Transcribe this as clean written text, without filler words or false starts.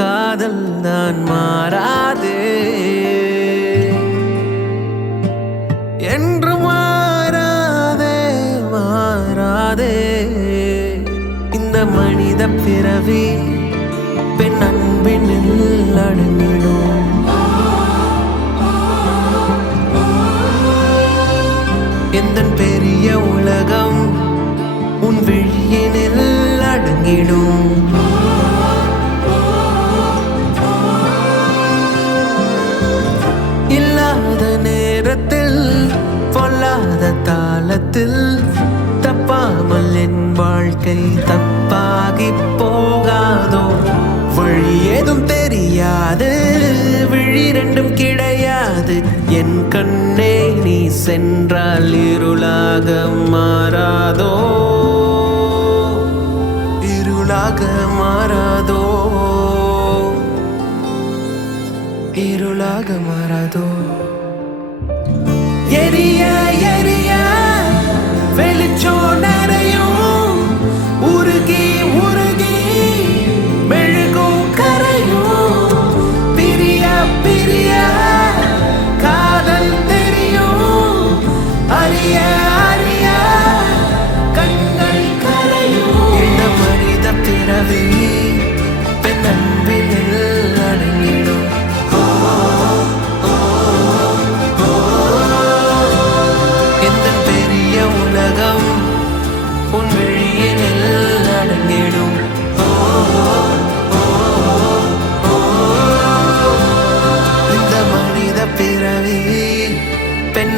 காதல் தான் மாறாதே என்று மாறாதே மாறாதே இந்த மனித பிறவி பெண் அன்பினில் அடங்கிடும் எந்தன் பெரிய உலகம் உன் விழியினில் அடங்கிடும் இல்லாத நேரத்தில் பொல்லாத தாளத்தில் தப்பாமல் என் வாழ்க்கை தப்பாகி போகாதோ வழி ஏதும் தெரியாது விழி ரெண்டும் கிடையாது என் கண்ணே நீ சென்றால் இருளாக மாறாதோ இருளாக மாறாதோ இருளாக மாறாதோ எரிய எரிய வெளிச்சோ நிறையும் உருகி உருகி மெழுகும் கரையும் பிரிய பிரிய காதல் தெரியும் அறிய அறிய கண்கள் கரையும் இந்த மனித பிறவி பெண் அன்பினில் அடங்கிடும் எந்த பெரிய உலகம் உன் விழியினில் அடங்கிடும் இந்த மனித பிறவி பெண்